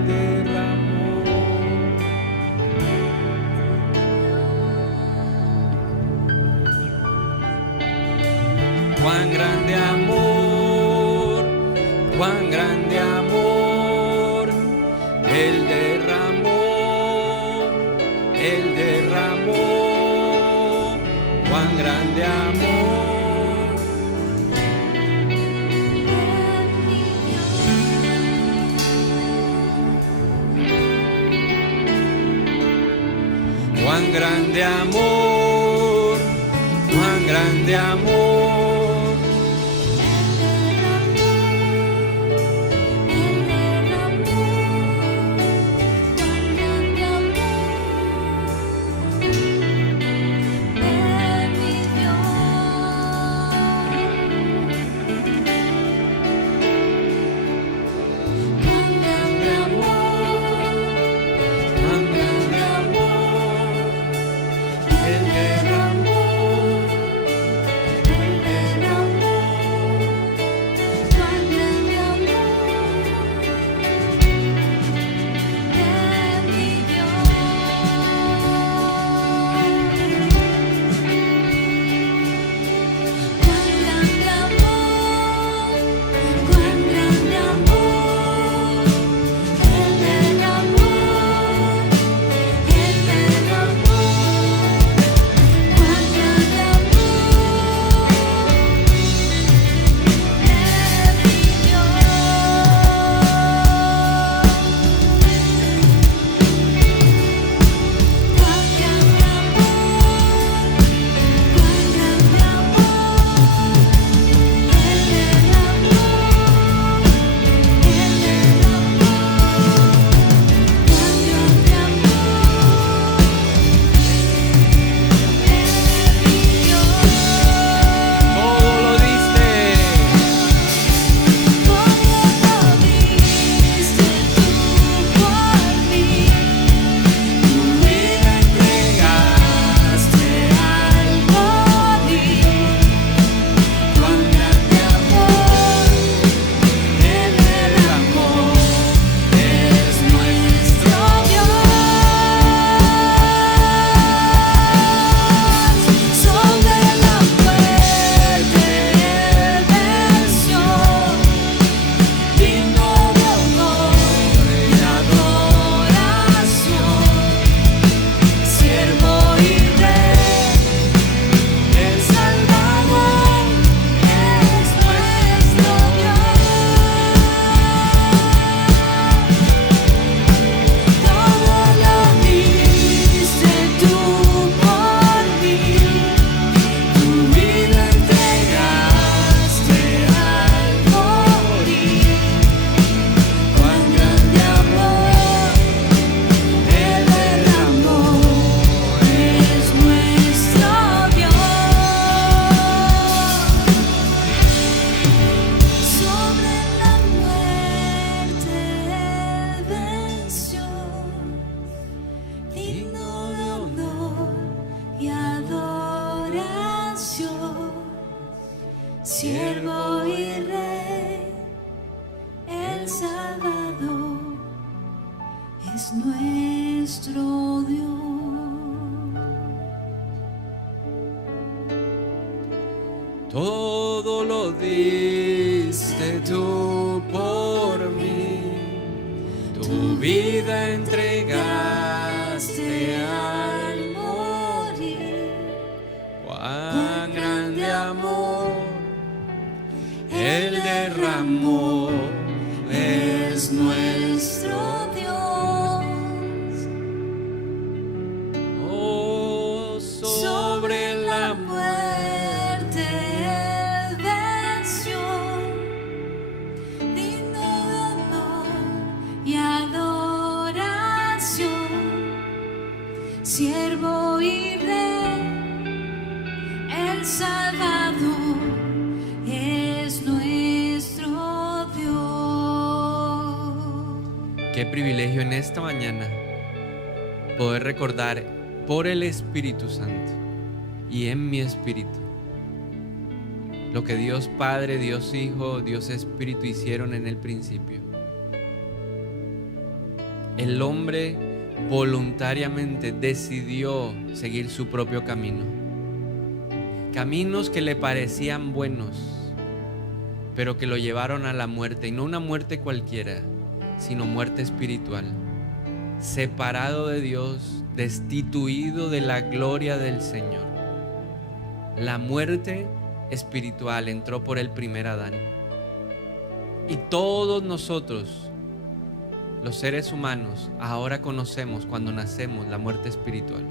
Él derramó. Cuán grande amor, cuán grande amor, Él derramó, Él derramó, cuán grande amor. Cuán grande amor, cuán grande amor. Siervo y Rey, el Salvador es nuestro Dios. Todo lo diste tú por mí, tu vida entregaste al morir. Cuán grande amor Él derramó, es nuestro Dios. Oh, sobre la muerte Él venció, digno de honor y adoración, siervo y rey, el Salvador es nuestro Dios. Qué privilegio en esta mañana poder recordar por el Espíritu Santo y en mi espíritu lo que Dios Padre, Dios Hijo, Dios Espíritu hicieron en el principio. el hombre voluntariamente decidió seguir su propio camino. Caminos que le parecían buenos, pero que lo llevaron a la muerte, y no una muerte cualquiera, sino muerte espiritual. Separado de Dios, destituido de la gloria del Señor. La muerte espiritual entró por el primer Adán. Y todos nosotros, los seres humanos, ahora conocemos cuando nacemos la muerte espiritual.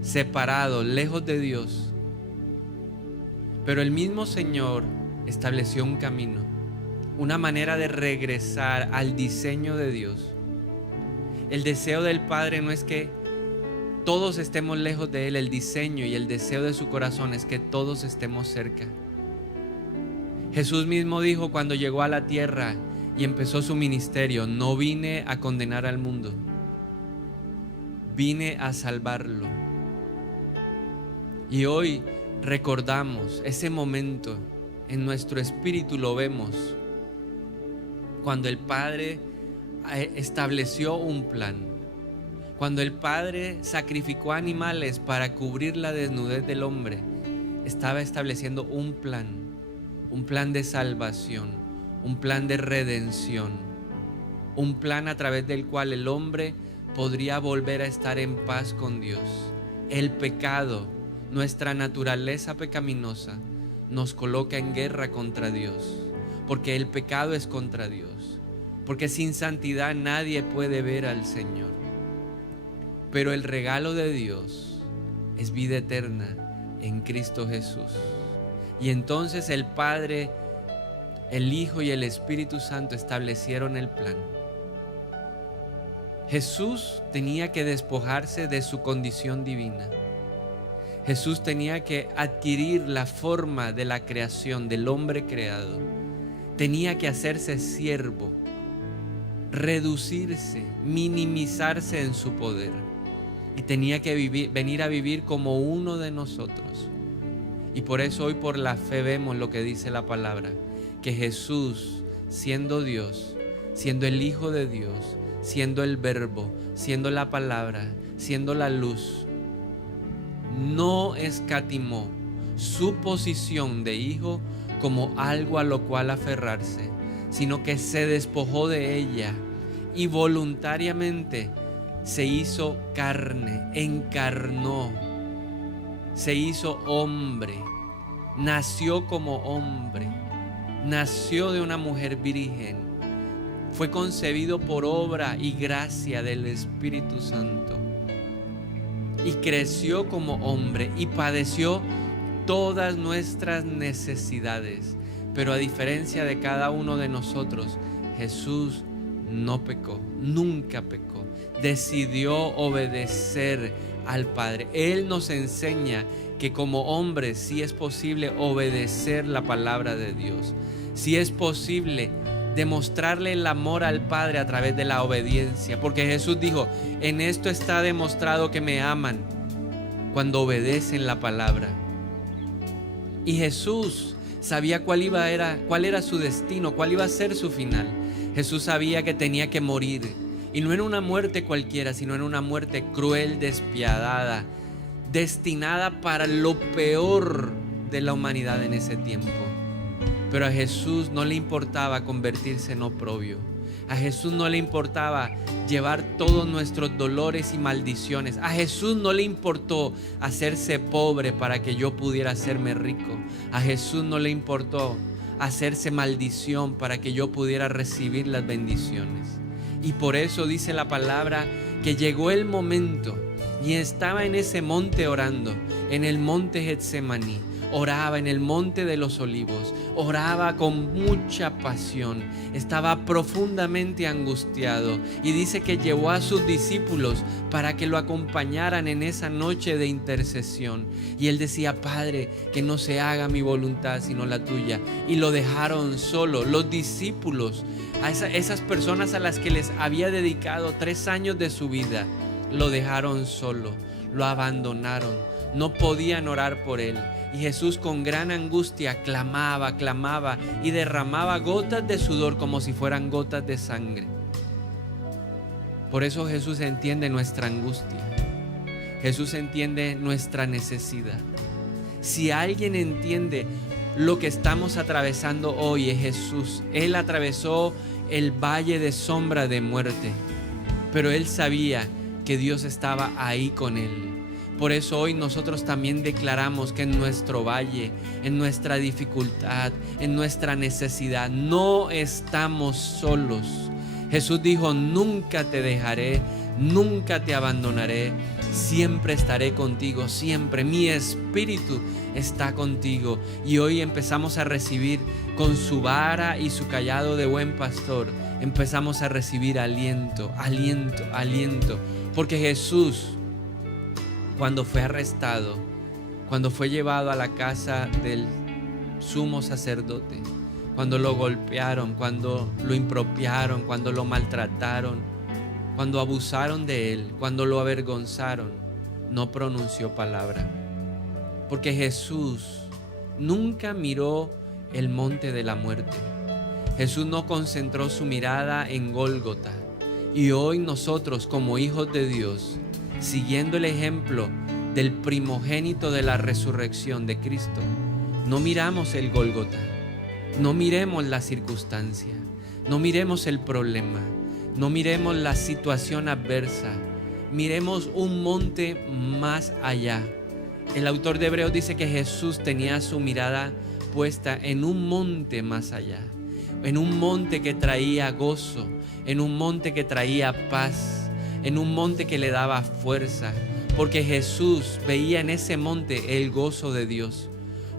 Separados, lejos de Dios. Pero el mismo Señor estableció un camino, una manera de regresar al diseño de Dios. El deseo del Padre no es que todos estemos lejos de Él, el diseño y el deseo de su corazón es que todos estemos cerca. Jesús mismo dijo cuando llegó a la tierra y empezó su ministerio: no vine a condenar al mundo, vine a salvarlo. Y hoy recordamos ese momento, en nuestro espíritu lo vemos, cuando el Padre estableció un plan, cuando el Padre sacrificó animales para cubrir la desnudez del hombre. Estaba estableciendo un plan de salvación, un plan de redención, un plan a través del cual el hombre podría volver a estar en paz con Dios. El pecado, nuestra naturaleza pecaminosa, nos coloca en guerra contra Dios, porque el pecado es contra Dios, porque sin santidad nadie puede ver al Señor. Pero el regalo de Dios es vida eterna en Cristo Jesús. Y entonces el Padre, el Hijo y el Espíritu Santo establecieron el plan. Jesús tenía que despojarse de su condición divina. Jesús tenía que adquirir la forma de la creación, del hombre creado. Tenía que hacerse siervo, reducirse, minimizarse en su poder. Y tenía que venir a vivir como uno de nosotros. Y por eso hoy por la fe vemos lo que dice la palabra, que Jesús, siendo Dios, siendo el Hijo de Dios, siendo el Verbo, siendo la palabra, siendo la luz, no escatimó su posición de hijo como algo a lo cual aferrarse, sino que se despojó de ella y voluntariamente se hizo carne, encarnó, se hizo hombre, nació como hombre, nació de una mujer virgen, fue concebido por obra y gracia del Espíritu Santo y creció como hombre y padeció todas nuestras necesidades. Pero a diferencia de cada uno de nosotros, Jesús no pecó, nunca pecó. Decidió obedecer al Padre. Él nos enseña que como hombres sí es posible obedecer la palabra de Dios. Sí es posible demostrarle el amor al Padre a través de la obediencia. Porque Jesús dijo: en esto está demostrado que me aman, cuando obedecen la palabra. Y Jesús sabía cuál era su destino, cuál iba a ser su final. Jesús sabía que tenía que morir. Y no era una muerte cualquiera, sino era una muerte cruel, despiadada, destinada para lo peor de la humanidad en ese tiempo. Pero a Jesús no le importaba convertirse en oprobio. A Jesús no le importaba llevar todos nuestros dolores y maldiciones. A Jesús no le importó hacerse pobre para que yo pudiera hacerme rico. A Jesús no le importó hacerse maldición para que yo pudiera recibir las bendiciones. Y por eso dice la palabra que llegó el momento y estaba en ese monte orando, en el monte Getsemaní. Oraba en el monte de los olivos, oraba con mucha pasión, estaba profundamente angustiado y dice que llevó a sus discípulos para que lo acompañaran en esa noche de intercesión. Y él decía: Padre, que no se haga mi voluntad sino la tuya. Y lo dejaron solo, los discípulos, a esas personas a las que les había dedicado 3 años de su vida, lo dejaron solo, lo abandonaron, no podían orar por él. Y Jesús con gran angustia clamaba y derramaba gotas de sudor como si fueran gotas de sangre. Por eso Jesús entiende nuestra angustia. Jesús entiende nuestra necesidad. Si alguien entiende lo que estamos atravesando hoy, es Jesús. Él atravesó el valle de sombra de muerte, pero Él sabía que Dios estaba ahí con Él. Por eso hoy nosotros también declaramos que en nuestro valle, en nuestra dificultad, en nuestra necesidad, no estamos solos. Jesús dijo: nunca te dejaré, nunca te abandonaré, siempre estaré contigo, siempre. Mi espíritu está contigo. Y hoy empezamos a recibir con su vara y su cayado de buen pastor. Empezamos a recibir aliento, aliento, aliento. Porque Jesús, cuando fue arrestado, cuando fue llevado a la casa del sumo sacerdote, cuando lo golpearon, cuando lo impropiaron, cuando lo maltrataron, cuando abusaron de él, cuando lo avergonzaron, no pronunció palabra. Porque Jesús nunca miró el monte de la muerte. Jesús no concentró su mirada en Gólgota. Y hoy nosotros, como hijos de Dios, siguiendo el ejemplo del primogénito de la resurrección de Cristo, no miramos el Gólgota, no miremos la circunstancia, no miremos el problema, no miremos la situación adversa, miremos un monte más allá. El autor de Hebreos dice que Jesús tenía su mirada puesta en un monte más allá, en un monte que traía gozo, en un monte que traía paz, en un monte que le daba fuerza, porque Jesús veía en ese monte el gozo de Dios,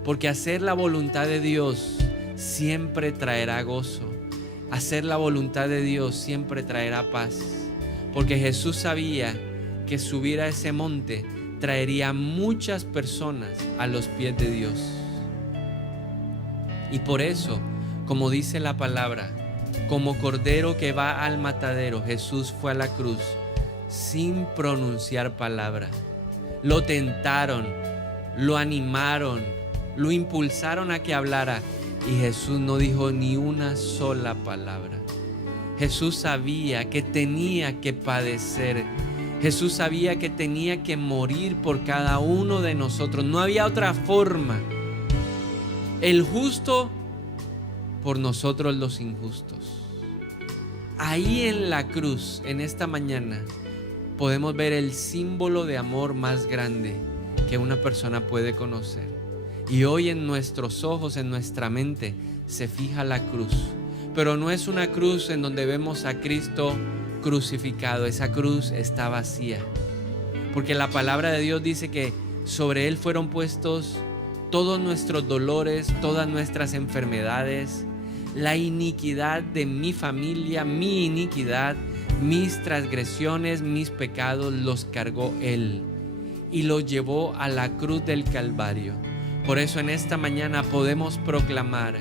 porque hacer la voluntad de Dios siempre traerá gozo, hacer la voluntad de Dios siempre traerá paz, porque Jesús sabía que subir a ese monte traería muchas personas a los pies de Dios. Y por eso, como dice la palabra, como cordero que va al matadero, Jesús fue a la cruz sin pronunciar palabra. Lo tentaron, lo animaron, lo impulsaron a que hablara, y Jesús no dijo ni una sola palabra. Jesús sabía que tenía que padecer. Jesús sabía que tenía que morir por cada uno de nosotros. No había otra forma. El justo por nosotros los injustos. Ahí en la cruz, en esta mañana, podemos ver el símbolo de amor más grande que una persona puede conocer. Y hoy en nuestros ojos, en nuestra mente, se fija la cruz. Pero no es una cruz en donde vemos a Cristo crucificado. Esa cruz está vacía. Porque la palabra de Dios dice que sobre Él fueron puestos todos nuestros dolores, todas nuestras enfermedades, la iniquidad de mi familia, mi iniquidad, mis transgresiones, mis pecados, los cargó Él y los llevó a la cruz del Calvario. Por eso en esta mañana podemos proclamar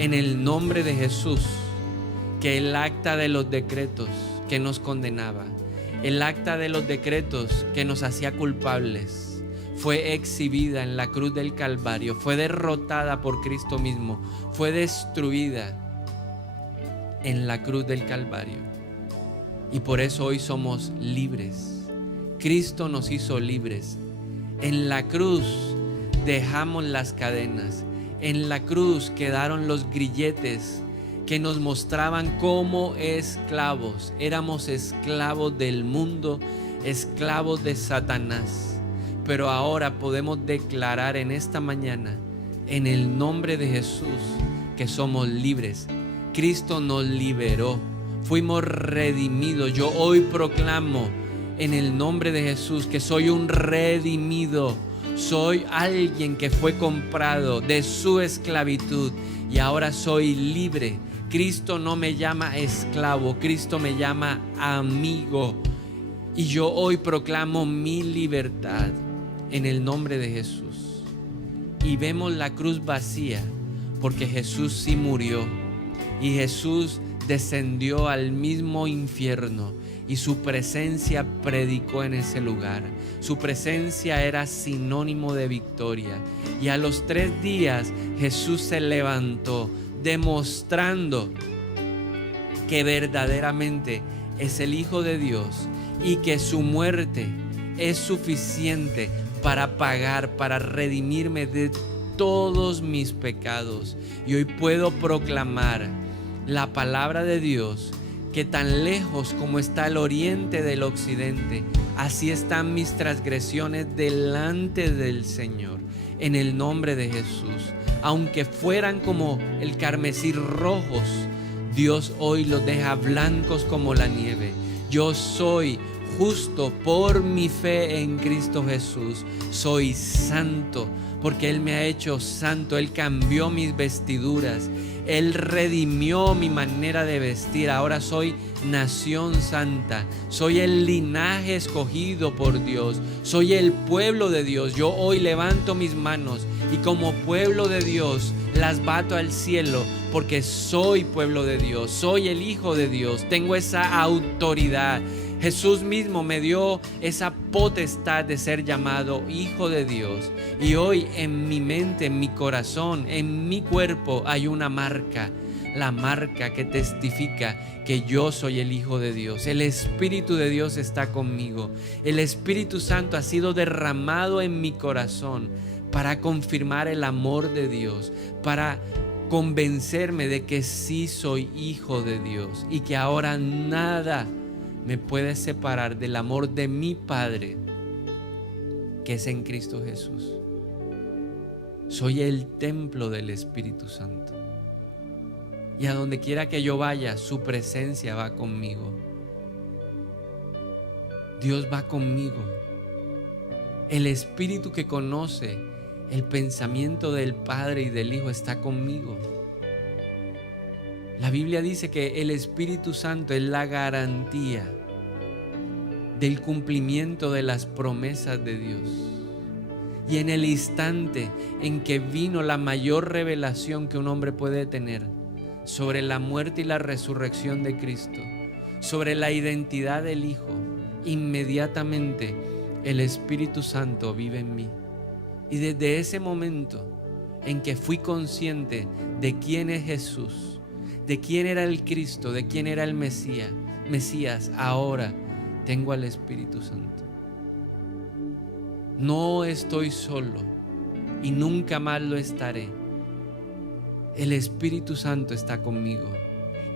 en el nombre de Jesús que el acta de los decretos que nos condenaba, el acta de los decretos que nos hacía culpables, fue exhibida en la cruz del Calvario, fue derrotada por Cristo mismo, fue destruida en la cruz del Calvario. Y por eso hoy somos libres. Cristo nos hizo libres. En la cruz dejamos las cadenas. En la cruz quedaron los grilletes que nos mostraban como esclavos. Éramos esclavos del mundo, esclavos de Satanás. Pero ahora podemos declarar en esta mañana, en el nombre de Jesús, que somos libres. Cristo nos liberó. Fuimos redimidos. Yo hoy proclamo en el nombre de Jesús que soy un redimido. Soy alguien que fue comprado de su esclavitud y ahora soy libre. Cristo no me llama esclavo, Cristo me llama amigo. Y yo hoy proclamo mi libertad en el nombre de Jesús. Y vemos la cruz vacía porque Jesús sí murió y Jesús descendió al mismo infierno y su presencia predicó en ese lugar. Su presencia era sinónimo de victoria. Y a los 3 días Jesús se levantó, demostrando que verdaderamente es el Hijo de Dios y que su muerte es suficiente para pagar, para redimirme de todos mis pecados. Y hoy puedo proclamar la palabra de Dios, que tan lejos como está el oriente del occidente, así están mis transgresiones delante del Señor. En el nombre de Jesús, aunque fueran como el carmesí rojos, Dios hoy los deja blancos como la nieve. Yo soy justo por mi fe en Cristo Jesús. Soy santo porque Él me ha hecho santo. Él cambió mis vestiduras. Él redimió mi manera de vestir. Ahora soy nación santa. Soy el linaje escogido por Dios. Soy el pueblo de Dios. Yo hoy levanto mis manos y como pueblo de Dios las bato al cielo, porque soy pueblo de Dios. Soy el Hijo de Dios. Tengo esa autoridad. Jesús mismo me dio esa potestad de ser llamado Hijo de Dios. Y hoy en mi mente, en mi corazón, en mi cuerpo hay una marca. La marca que testifica que yo soy el Hijo de Dios. El Espíritu de Dios está conmigo. El Espíritu Santo ha sido derramado en mi corazón para confirmar el amor de Dios, para convencerme de que sí soy hijo de Dios y que ahora nada me puede separar del amor de mi Padre, que es en Cristo Jesús. Soy el templo del Espíritu Santo. Y a donde quiera que yo vaya, su presencia va conmigo. Dios va conmigo. El Espíritu que conoce el pensamiento del Padre y del Hijo está conmigo. La Biblia dice que el Espíritu Santo es la garantía del cumplimiento de las promesas de Dios. Y en el instante en que vino la mayor revelación que un hombre puede tener sobre la muerte y la resurrección de Cristo, sobre la identidad del Hijo, inmediatamente el Espíritu Santo vive en mí. Y desde ese momento en que fui consciente de quién es Jesús, de quién era el Cristo, de quién era el Mesías, ahora tengo al Espíritu Santo. No estoy solo y nunca más lo estaré. El Espíritu Santo está conmigo.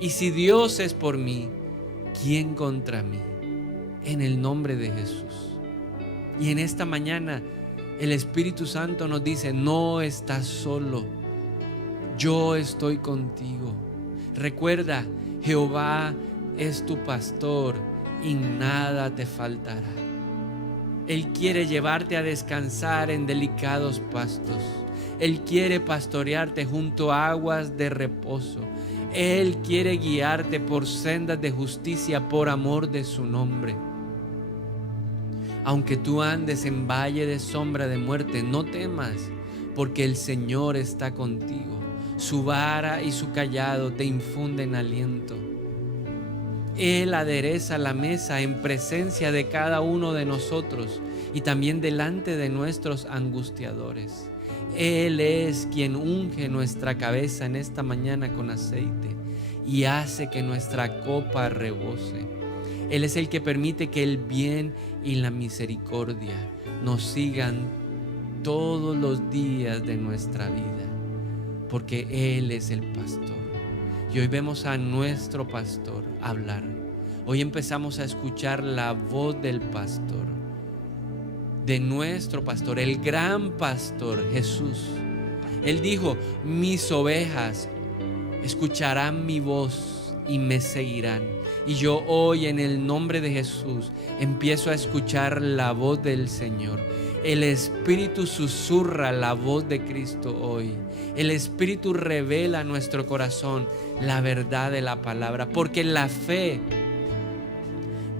Y si Dios es por mí, ¿quién contra mí? En el nombre de Jesús. Y en esta mañana el Espíritu Santo nos dice: no estás solo, yo estoy contigo. Recuerda, Jehová es tu pastor y nada te faltará. Él quiere llevarte a descansar en delicados pastos. Él quiere pastorearte junto a aguas de reposo. Él quiere guiarte por sendas de justicia por amor de su nombre. Aunque tú andes en valle de sombra de muerte, no temas, porque el Señor está contigo. Su vara y su cayado te infunden aliento. Él adereza la mesa en presencia de cada uno de nosotros y también delante de nuestros angustiadores. Él es quien unge nuestra cabeza en esta mañana con aceite y hace que nuestra copa rebose. Él es el que permite que el bien y la misericordia nos sigan todos los días de nuestra vida, porque Él es el pastor. Y hoy vemos a nuestro pastor hablar. Hoy empezamos a escuchar la voz del pastor, de nuestro pastor, el gran pastor Jesús. Él dijo: mis ovejas escucharán mi voz y me seguirán. Y yo hoy, en el nombre de Jesús, empiezo a escuchar la voz del Señor. El Espíritu susurra la voz de Cristo hoy. El Espíritu revela a nuestro corazón la verdad de la palabra, porque la fe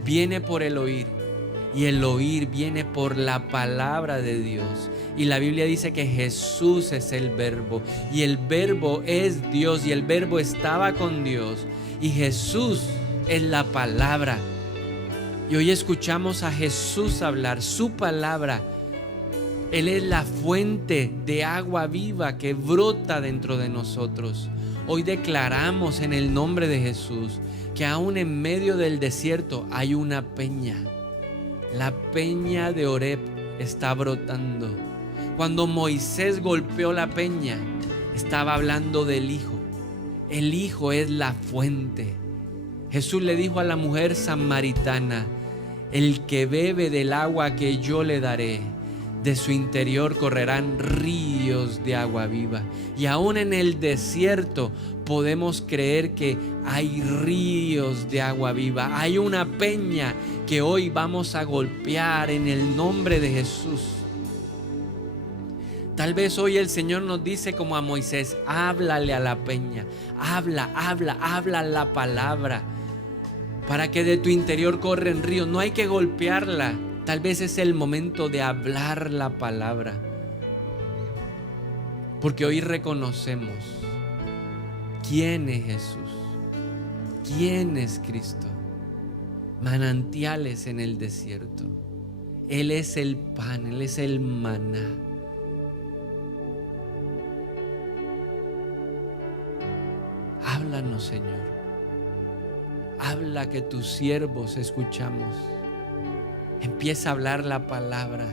viene por el oír y el oír viene por la palabra de Dios. Y la Biblia dice que Jesús es el Verbo y el Verbo es Dios y el Verbo estaba con Dios y Jesús es la palabra. Y hoy escuchamos a Jesús hablar su palabra. Él es la fuente de agua viva que brota dentro de nosotros. Hoy declaramos en el nombre de Jesús que aún en medio del desierto hay una peña. La peña de Oreb está brotando. Cuando Moisés golpeó la peña, estaba hablando del Hijo. El Hijo es la fuente. Jesús le dijo a la mujer samaritana: el que bebe del agua que yo le daré, de su interior correrán ríos de agua viva. Y aún en el desierto podemos creer que hay ríos de agua viva. Hay una peña que hoy vamos a golpear en el nombre de Jesús. Tal vez hoy el Señor nos dice como a Moisés: háblale a la peña, habla la palabra, para que de tu interior corren ríos. No hay que golpearla. Tal vez es el momento de hablar la palabra, porque hoy reconocemos quién es Jesús, quién es Cristo. Manantiales en el desierto. Él es el pan, Él es el maná. Háblanos, Señor. Habla, que tus siervos escuchamos. Empieza a hablar la palabra.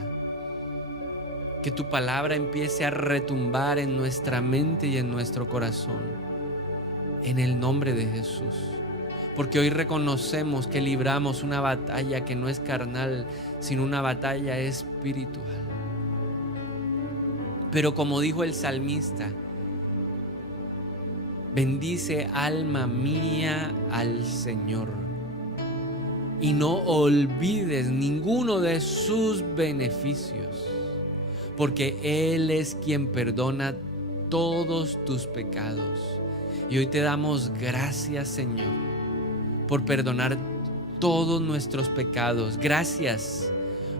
Que tu palabra empiece a retumbar en nuestra mente y en nuestro corazón. En el nombre de Jesús. Porque hoy reconocemos que libramos una batalla que no es carnal, sino una batalla espiritual. Pero como dijo el salmista: bendice, alma mía, al Señor, y no olvides ninguno de sus beneficios, porque Él es quien perdona todos tus pecados. Y hoy te damos gracias, Señor, por perdonar todos nuestros pecados. Gracias,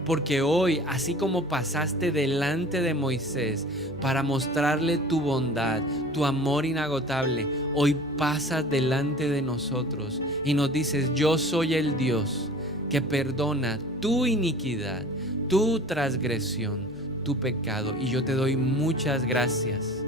porque hoy, así como pasaste delante de Moisés para mostrarle tu bondad, tu amor inagotable, hoy pasas delante de nosotros y nos dices: yo soy el Dios que perdona tu iniquidad, tu transgresión, tu pecado. Y yo te doy muchas gracias,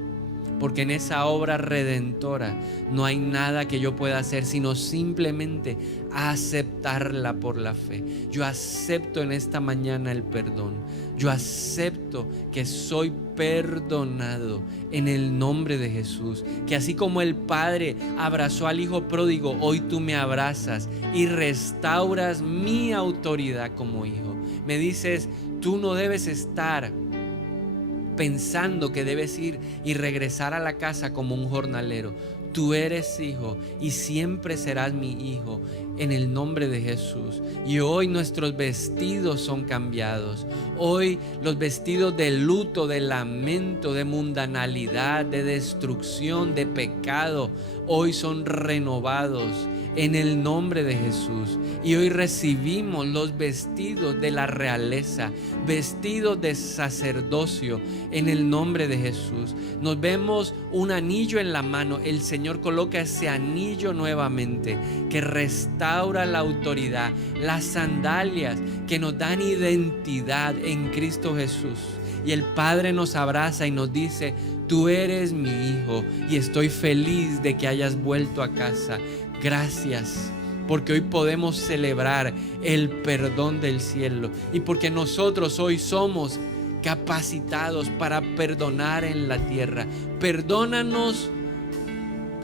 porque en esa obra redentora no hay nada que yo pueda hacer, sino simplemente aceptarla por la fe. Yo acepto en esta mañana el perdón. Yo acepto que soy perdonado en el nombre de Jesús. Que así como el Padre abrazó al Hijo pródigo, hoy tú me abrazas y restauras mi autoridad como hijo. Me dices: tú no debes estar pensando que debes ir y regresar a la casa como un jornalero. Tú eres hijo y siempre serás mi hijo en el nombre de Jesús. Y hoy nuestros vestidos son cambiados. Hoy los vestidos de luto, de lamento, de mundanalidad, de destrucción, de pecado, hoy son renovados en el nombre de Jesús. Y hoy recibimos los vestidos de la realeza, vestidos de sacerdocio en el nombre de Jesús. Nos vemos un anillo en la mano. El Señor coloca ese anillo nuevamente que restaura la autoridad, las sandalias que nos dan identidad en Cristo Jesús. Y el Padre nos abraza y nos dice: tú eres mi hijo y estoy feliz de que hayas vuelto a casa. Gracias, porque hoy podemos celebrar el perdón del cielo y porque nosotros hoy somos capacitados para perdonar en la tierra. Perdónanos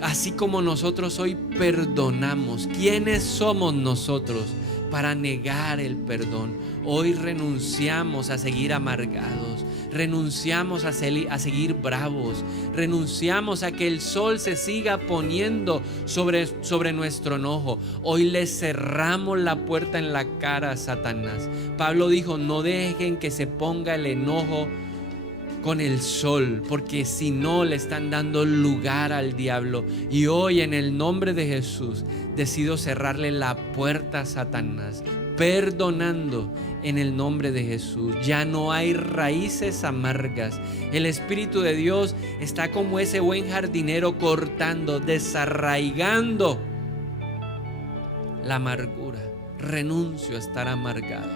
así como nosotros hoy perdonamos. ¿Quiénes somos nosotros para negar el perdón? Hoy renunciamos a seguir amargados, renunciamos a seguir bravos, renunciamos a que el sol se siga poniendo sobre nuestro enojo. Hoy le cerramos la puerta en la cara a Satanás. Pablo dijo: no dejen que se ponga el enojo con el sol, porque si no le están dando lugar al diablo. Y hoy en el nombre de Jesús decido cerrarle la puerta a Satanás, perdonando en el nombre de Jesús. Ya no hay raíces amargas. El Espíritu de Dios está como ese buen jardinero cortando, desarraigando la amargura. Renuncio a estar amargado,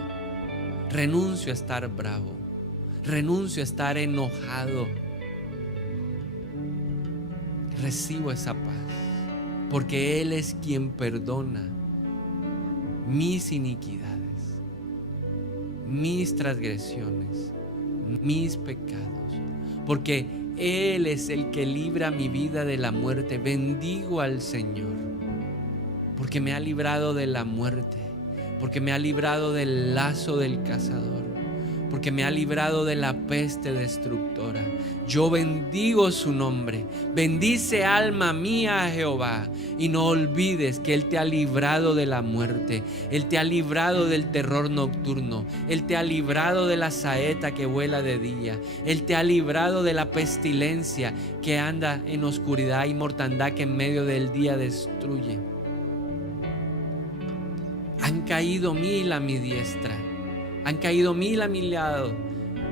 renuncio a estar bravo, renuncio a estar enojado. Recibo esa paz, porque Él es quien perdona mis iniquidades, mis transgresiones, mis pecados, porque Él es el que libra mi vida de la muerte. Bendigo al Señor, porque me ha librado de la muerte, porque me ha librado del lazo del cazador, porque me ha librado de la peste destructora. Yo bendigo su nombre. Bendice, alma mía, a Jehová, y no olvides que Él te ha librado de la muerte. Él te ha librado del terror nocturno. Él te ha librado de la saeta que vuela de día. Él te ha librado de la pestilencia que anda en oscuridad y mortandad que en medio del día destruye. Han caído 1000 a mi diestra, han caído 1000 a mi lado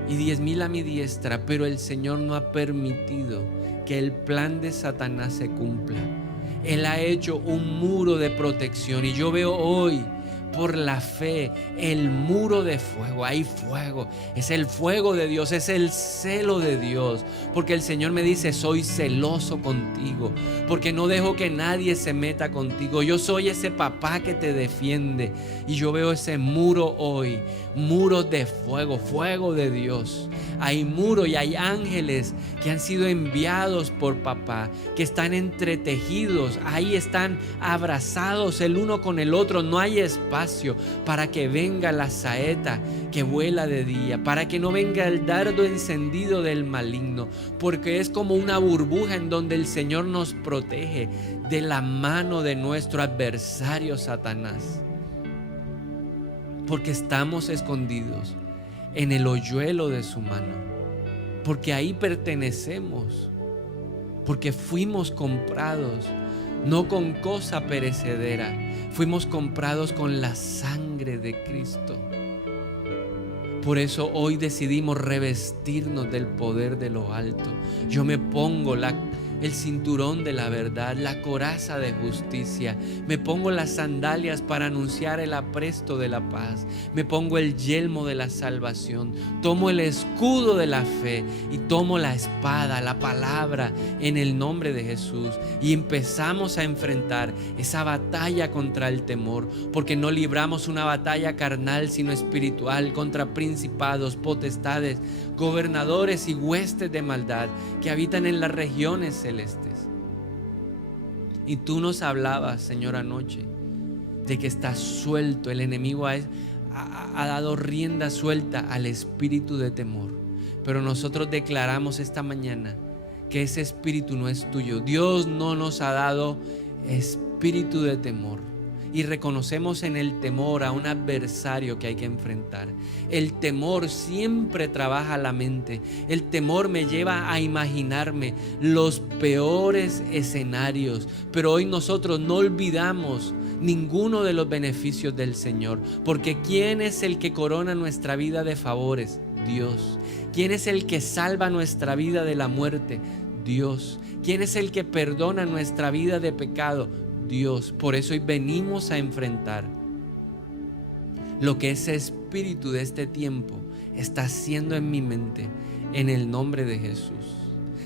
y 10,000 a mi diestra, pero el Señor no ha permitido que el plan de Satanás se cumpla. Él ha hecho un muro de protección, y yo veo hoy, por la fe, el muro de fuego. Hay fuego, es el fuego de Dios, es el celo de Dios, porque el Señor me dice: soy celoso contigo, porque no dejo que nadie se meta contigo. Yo soy ese papá que te defiende, y yo veo ese muro hoy, muros de fuego, fuego de Dios. Hay muros y hay ángeles que han sido enviados por papá, que están entretejidos, ahí están abrazados el uno con el otro. No hay espacio para que venga la saeta que vuela de día, para que no venga el dardo encendido del maligno, porque es como una burbuja en donde el Señor nos protege de la mano de nuestro adversario Satanás, porque estamos escondidos en el hoyuelo de su mano, porque ahí pertenecemos, porque fuimos comprados no con cosa perecedera, fuimos comprados con la sangre de Cristo. Por eso hoy decidimos revestirnos del poder de lo alto. Yo me pongo el cinturón de la verdad, la coraza de justicia. Me pongo las sandalias para anunciar el apresto de la paz. Me pongo el yelmo de la salvación. Tomo el escudo de la fe y tomo la espada, la palabra, en el nombre de Jesús. Y empezamos a enfrentar esa batalla contra el temor, porque no libramos una batalla carnal, sino espiritual, contra principados, potestades, gobernadores y huestes de maldad que habitan en las regiones celestes. Y tú nos hablabas, Señor, anoche, de que está suelto. El enemigo ha dado rienda suelta al espíritu de temor, pero nosotros declaramos esta mañana que ese espíritu no es tuyo. Dios no nos ha dado espíritu de temor, y reconocemos en el temor a un adversario que hay que enfrentar. El temor siempre trabaja la mente. El temor me lleva a imaginarme los peores escenarios, pero hoy nosotros no olvidamos ninguno de los beneficios del Señor, porque ¿quién es el que corona nuestra vida de favores? Dios. ¿Quién es el que salva nuestra vida de la muerte? Dios. ¿Quién es el que perdona nuestra vida de pecado? Dios. Por eso hoy venimos a enfrentar lo que ese espíritu de este tiempo está haciendo en mi mente, en el nombre de Jesús.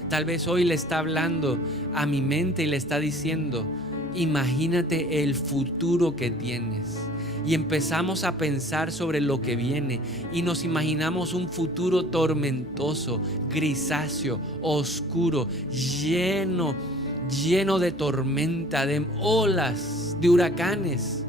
Tal vez hoy le está hablando a mi mente y le está diciendo: imagínate el futuro que tienes. Y empezamos a pensar sobre lo que viene y nos imaginamos un futuro tormentoso, grisáceo, oscuro, lleno de tormenta, de olas, de huracanes.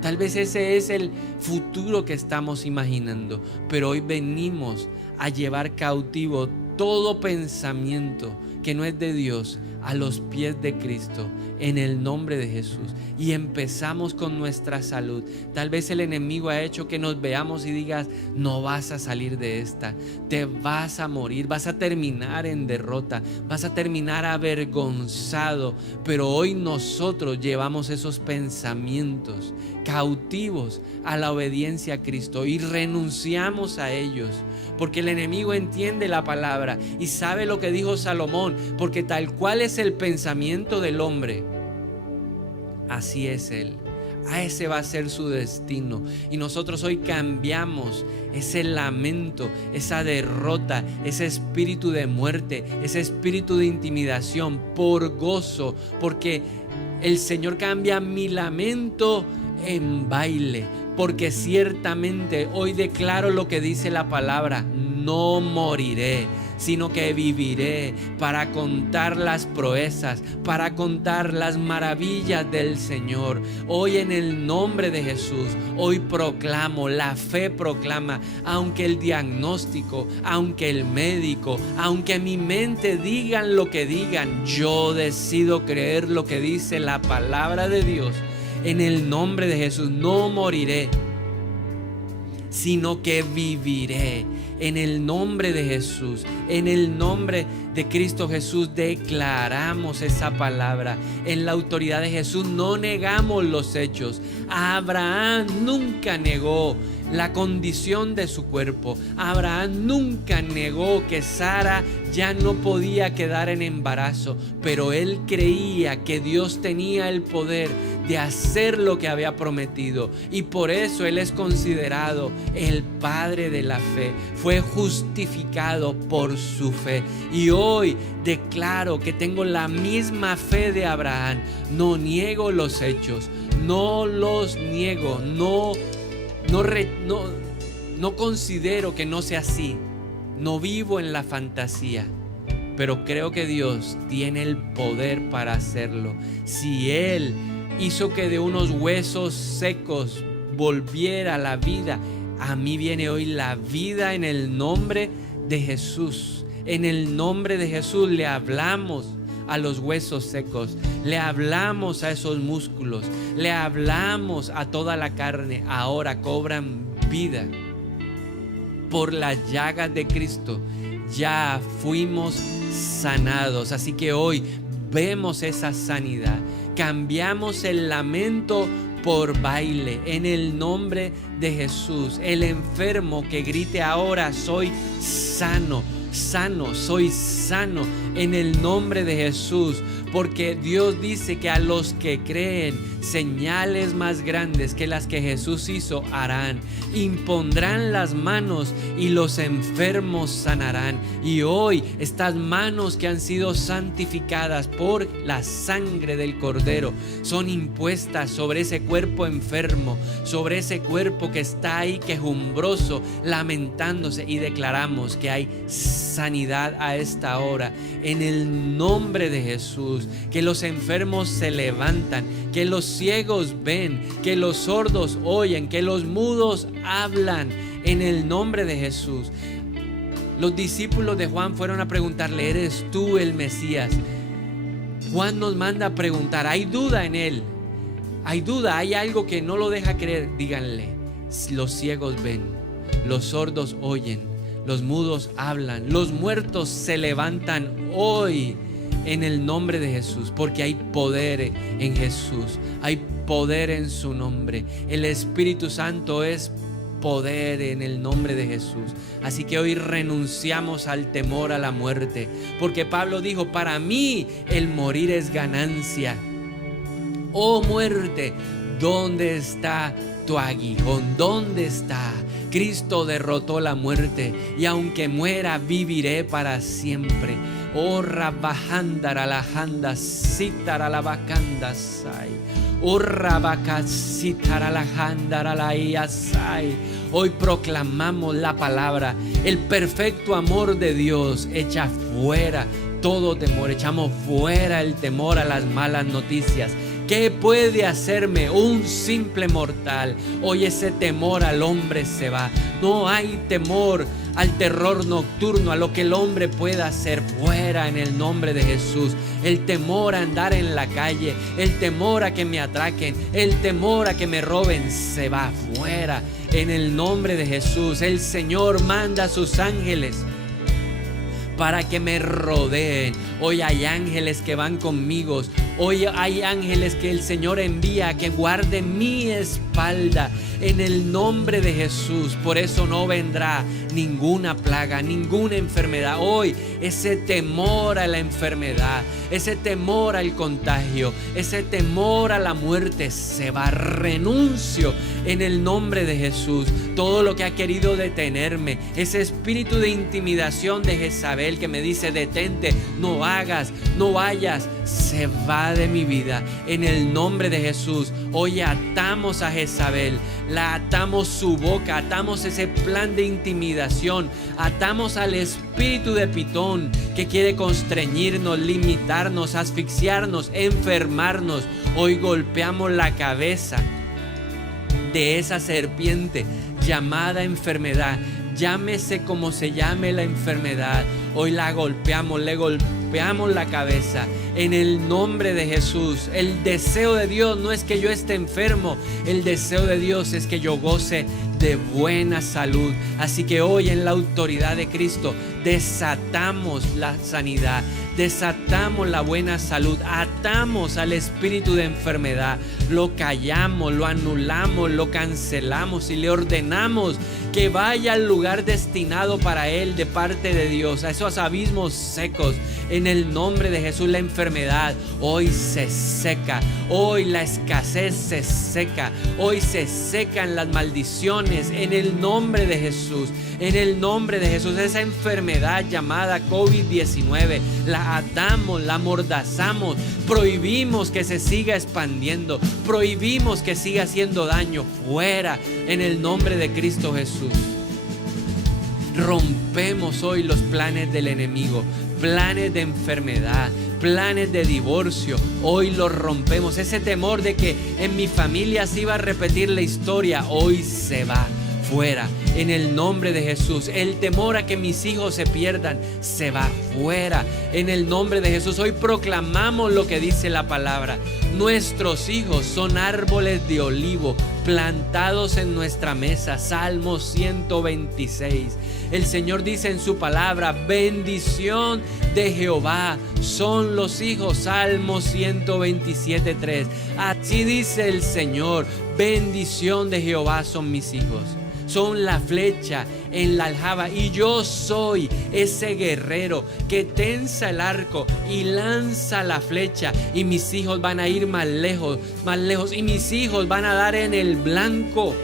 Tal vez ese es el futuro que estamos imaginando, pero hoy venimos a llevar cautivo todo pensamiento que no es de Dios a los pies de Cristo, en el nombre de Jesús. Y empezamos con nuestra salud. Tal vez el enemigo ha hecho que nos veamos y digas: no vas a salir de esta, te vas a morir, vas a terminar en derrota, vas a terminar avergonzado. Pero hoy nosotros llevamos esos pensamientos cautivos a la obediencia a Cristo y renunciamos a ellos, porque el enemigo entiende la palabra y sabe lo que dijo Salomón, porque tal cual es el pensamiento del hombre, así es él. ese va a ser su destino. Y nosotros hoy cambiamos ese lamento, esa derrota, ese espíritu de muerte, ese espíritu de intimidación por gozo, porque el Señor cambia mi lamento en baile, porque ciertamente hoy declaro lo que dice la palabra: no moriré, sino que viviré para contar las proezas, para contar las maravillas del Señor. Hoy, en el nombre de Jesús, hoy proclamo, la fe proclama, aunque el diagnóstico, aunque el médico, aunque mi mente digan lo que digan, yo decido creer lo que dice la palabra de Dios. En el nombre de Jesús no moriré, sino que viviré. En el nombre de Jesús, en el nombre de Cristo Jesús, declaramos esa palabra. En la autoridad de Jesús no negamos los hechos. Abraham nunca negó la condición de su cuerpo. Abraham nunca negó que Sara ya no podía quedar en embarazo, pero él creía que Dios tenía el poder de hacer lo que había prometido, y por eso él es considerado el padre de la fe. Fue justificado por su fe, y hoy declaro que tengo la misma fe de Abraham. No niego los hechos, no los niego, no considero que no sea así. No vivo en la fantasía, pero creo que Dios tiene el poder para hacerlo. Si Él hizo que de unos huesos secos volviera la vida, a mí viene hoy la vida en el nombre de Jesús. En el nombre de Jesús le hablamos a los huesos secos, le hablamos a esos músculos, le hablamos a toda la carne. Ahora cobran vida. Por las llagas de Cristo ya fuimos sanados. Así que hoy vemos esa sanidad. Cambiamos el lamento por baile en el nombre de Jesús. El enfermo que grite ahora: soy sano, sano, soy sano en el nombre de Jesús. Porque Dios dice que a los que creen, señales más grandes que las que Jesús hizo harán. Impondrán las manos y los enfermos sanarán. Y hoy estas manos que han sido santificadas por la sangre del Cordero son impuestas sobre ese cuerpo enfermo, sobre ese cuerpo que está ahí quejumbroso, lamentándose, y declaramos que hay sanidad a esta hora en el nombre de Jesús. Que los enfermos se levantan, que los ciegos ven, que los sordos oyen, que los mudos hablan en el nombre de Jesús. Los discípulos de Juan fueron a preguntarle: ¿eres tú el Mesías? Juan nos manda a preguntar. ¿Hay duda en él? ¿Hay duda? ¿Hay algo que no lo deja creer? Díganle: los ciegos ven, los sordos oyen, los mudos hablan, los muertos se levantan hoy en el nombre de Jesús, porque hay poder en Jesús, hay poder en su nombre. El Espíritu Santo es poder en el nombre de Jesús. Así que hoy renunciamos al temor a la muerte, porque Pablo dijo: para mí el morir es ganancia. Oh muerte, ¿dónde está tu aguijón? ¿Dónde está? Cristo derrotó la muerte, y aunque muera viviré para siempre. Oh Rabajandara la janda sitara la bacanda sai. Oh Rabacasitara la jandara la iasai. Hoy proclamamos la palabra. El perfecto amor de Dios echa fuera todo temor. Echamos fuera el temor a las malas noticias. ¿Qué puede hacerme un simple mortal? Hoy ese temor al hombre se va. No hay temor al terror nocturno, a lo que el hombre pueda hacer. Fuera en el nombre de Jesús. El temor a andar en la calle, el temor a que me atraquen, el temor a que me roben, se va fuera en el nombre de Jesús. El Señor manda a sus ángeles para que me rodeen. Hoy hay ángeles que van conmigo. Hoy hay ángeles que el Señor envía a que guarden mi espalda. en el nombre de Jesús. Por eso no vendrá ninguna plaga, ninguna enfermedad. Hoy ese temor a la enfermedad, ese temor al contagio, ese temor a la muerte se va. Renuncio en el nombre de Jesús. Todo lo que ha querido detenerme, ese espíritu de intimidación de Jezabel que me dice detente, no hagas, no vayas, se va de mi vida en el nombre de Jesús. Hoy atamos a Jezabel, la atamos su boca, atamos ese plan de intimidación, atamos al espíritu de Pitón que quiere constreñirnos, limitarnos, asfixiarnos, enfermarnos. Hoy golpeamos la cabeza de esa serpiente llamada enfermedad. Llámese como se llame la enfermedad, hoy la golpeamos, le golpeamos la cabeza en el nombre de Jesús. El deseo de Dios no es que yo esté enfermo, el deseo de Dios es que yo goce de buena salud. Así que hoy en la autoridad de Cristo desatamos la sanidad, desatamos la buena salud, atamos al espíritu de enfermedad, lo callamos, lo anulamos, lo cancelamos y le ordenamos que vaya al lugar destinado para él de parte de Dios, a esos abismos secos. En el nombre de Jesús, la enfermedad hoy se seca, hoy la escasez se seca, hoy se secan las maldiciones en el nombre de Jesús. En el nombre de Jesús, esa enfermedad llamada COVID-19 la atamos, la amordazamos, prohibimos que se siga expandiendo, prohibimos que siga haciendo daño. Fuera en el nombre de Cristo Jesús. Rompemos hoy los planes del enemigo, planes de enfermedad, planes de divorcio. Hoy los rompemos. Ese temor de que en mi familia se iba a repetir la historia, hoy se va. Fuera en el nombre de Jesús. El temor a que mis hijos se pierdan se va fuera en el nombre de Jesús. Hoy proclamamos lo que dice la palabra. Nuestros hijos son árboles de olivo plantados en nuestra mesa. Salmo 126. El Señor dice en su palabra: bendición de Jehová son los hijos. Salmo 127:3. Así dice el Señor: bendición de Jehová son mis hijos. Son la flecha en la aljaba, y yo soy ese guerrero que tensa el arco y lanza la flecha, y mis hijos van a ir más lejos, y mis hijos van a dar en el blanco.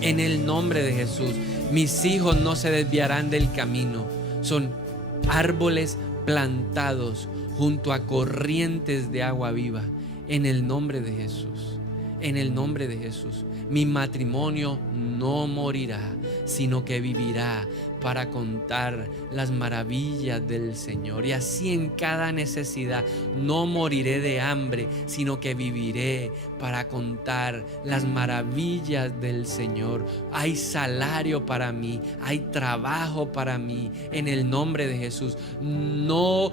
En el nombre de Jesús, mis hijos no se desviarán del camino. Son árboles plantados junto a corrientes de agua viva. En el nombre de Jesús, en el nombre de Jesús. Mi matrimonio no morirá, sino que vivirá para contar las maravillas del Señor. Y así en cada necesidad, no moriré de hambre, sino que viviré para contar las maravillas del Señor. Hay salario para mí, hay trabajo para mí, en el nombre de Jesús. No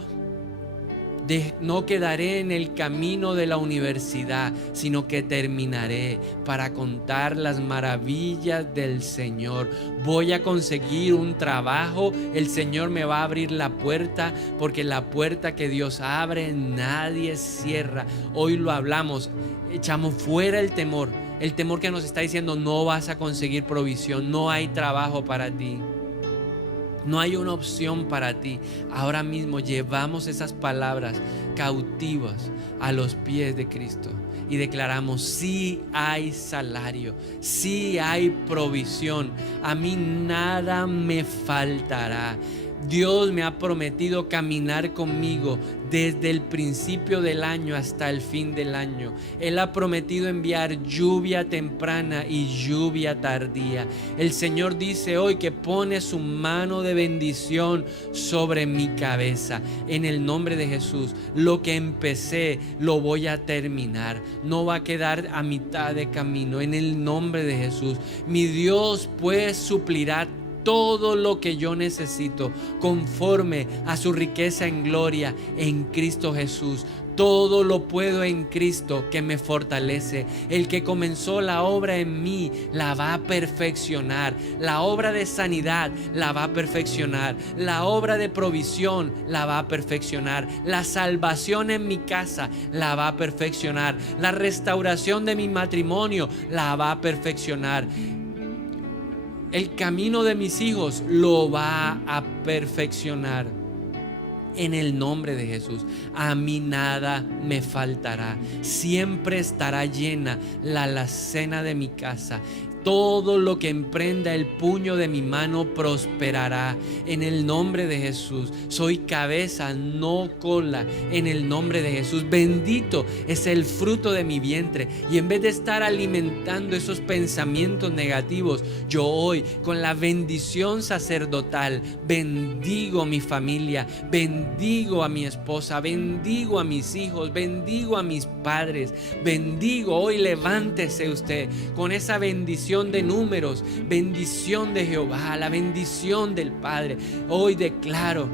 quedaré en el camino de la universidad, sino que terminaré para contar las maravillas del Señor. Voy a conseguir un trabajo, el Señor me va a abrir la puerta, porque la puerta que Dios abre nadie cierra. Hoy lo hablamos, echamos fuera el temor que nos está diciendo: no vas a conseguir provisión, no hay trabajo para ti. No hay una opción para ti. Ahora mismo llevamos esas palabras cautivas a los pies de Cristo y declaramos: sí hay salario, sí hay provisión. A mí nada me faltará. Dios me ha prometido caminar conmigo desde el principio del año hasta el fin del año. Él ha prometido enviar lluvia temprana y lluvia tardía. El Señor dice hoy que pone su mano de bendición sobre mi cabeza. En el nombre de Jesús, lo que empecé lo voy a terminar. No va a quedar a mitad de camino. En el nombre de Jesús, mi Dios pues suplirá todo lo que yo necesito conforme a su riqueza en gloria en Cristo Jesús. Todo lo puedo en Cristo que me fortalece. El que comenzó la obra en mí la va a perfeccionar. La obra de sanidad la va a perfeccionar. La obra de provisión la va a perfeccionar. La salvación en mi casa la va a perfeccionar. La restauración de mi matrimonio la va a perfeccionar. El camino de mis hijos lo va a perfeccionar. En el nombre de Jesús, a mí nada me faltará. Siempre estará llena la alacena de mi casa. Todo lo que emprenda el puño de mi mano prosperará. En el nombre de Jesús. Soy cabeza, no cola. En el nombre de Jesús. Bendito es el fruto de mi vientre. Y en vez de estar alimentando esos pensamientos negativos, yo hoy, con la bendición sacerdotal, bendigo a mi familia, bendigo a mi esposa, bendigo a mis hijos, bendigo a mis padres, bendigo. Hoy levántese usted con esa bendición de números, bendición de Jehová, la bendición del Padre. Hoy declaro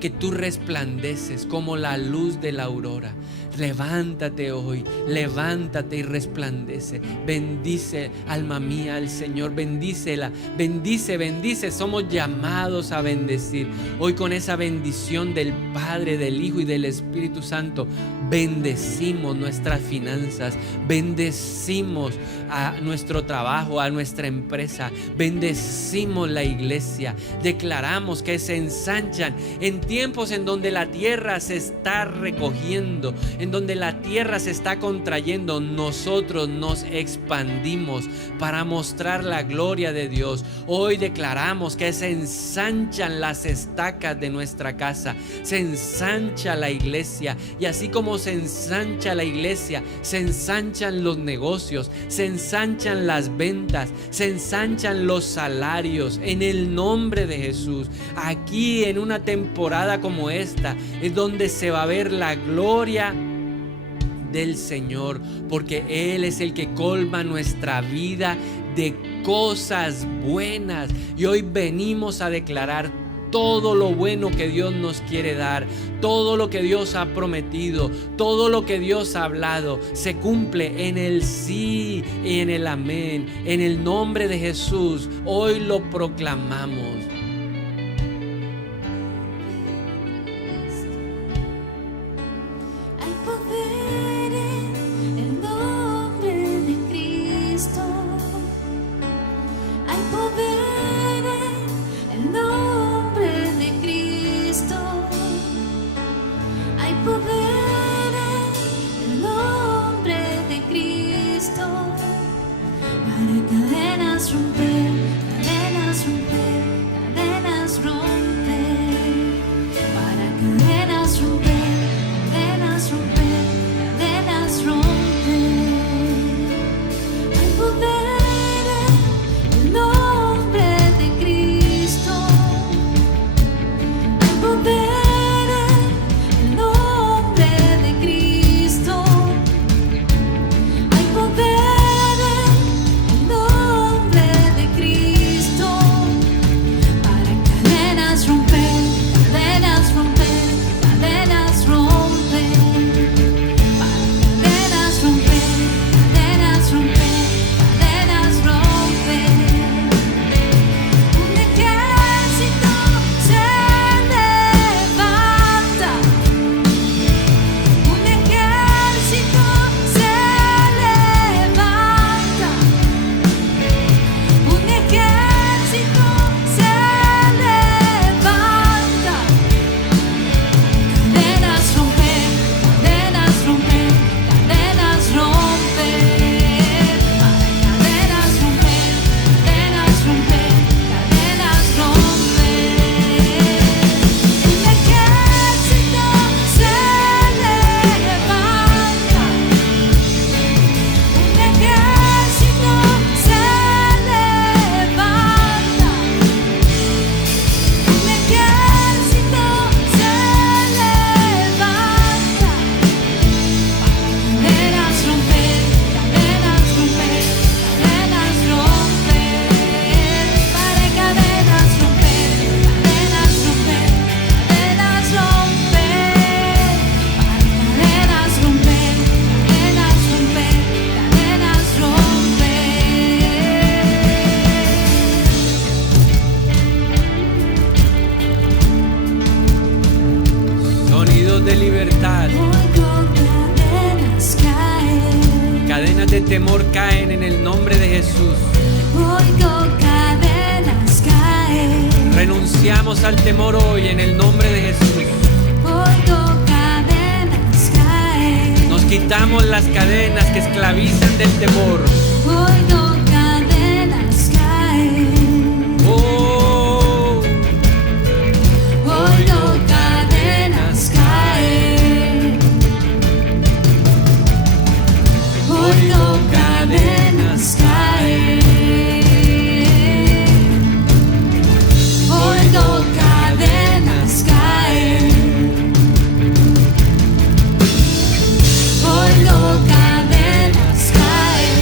que tú resplandeces como la luz de la aurora. Levántate hoy, levántate y resplandece. Bendice, alma mía, al Señor. Bendícela, bendice, bendice. Somos llamados a bendecir. Hoy con esa bendición del Padre, del Hijo y del Espíritu Santo, bendecimos nuestras finanzas, bendecimos a nuestro trabajo, a nuestra empresa, bendecimos la iglesia. Declaramos que se ensanchan en tiempos en donde la tierra se está recogiendo, en donde la tierra se está contrayendo. Nosotros nos expandimos para mostrar la gloria de Dios. Hoy declaramos que se ensanchan las estacas de nuestra casa, se ensancha la iglesia, y así como se ensancha la iglesia, se ensanchan los negocios, se ensanchan las ventas, se ensanchan los salarios. En el nombre de Jesús, aquí en una temporada como esta es donde se va a ver la gloria del Señor, porque Él es el que colma nuestra vida de cosas buenas. Y hoy venimos a declarar todo lo bueno que Dios nos quiere dar, todo lo que Dios ha prometido, todo lo que Dios ha hablado, se cumple en el sí y en el amén. En el nombre de Jesús, hoy lo proclamamos. Hay poder en el nombre de Cristo. Hay poder en el nombre de Cristo. Hay poder en el nombre de Cristo. Para cadenas romper, cadenas romper, temor caen en el nombre de Jesús. Oigo cadenas caer. Renunciamos al temor hoy en el nombre de Jesús. Oigo cadenas caer. Nos quitamos las cadenas que esclavizan del temor. Oigo cadenas caer. Oh, Oigo cadenas caer. Oigo cadenas caer. Oigo cadenas caer. Oigo cadenas caer.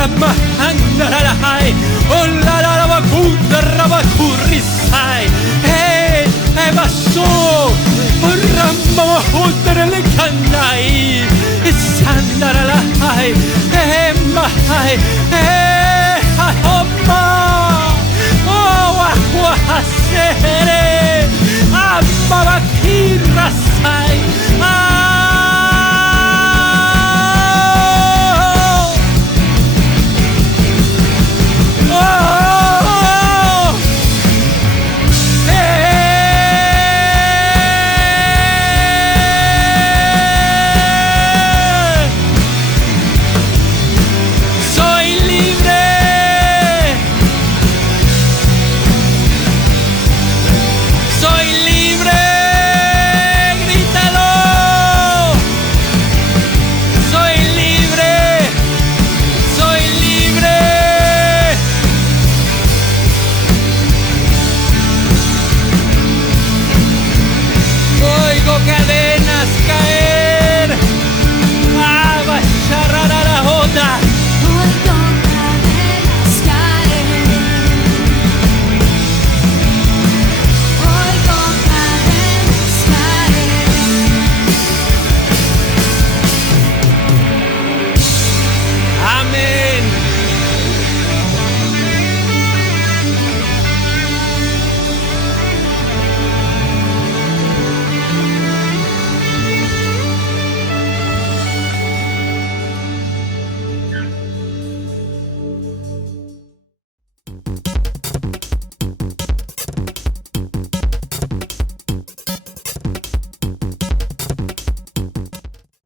Ramahandarahai, Olarabakunda Rabakurisai, Ebaso, Ramahundarelekanai, Sandaralahai, Mahai, Homa, Wahasere, Amabakirasai,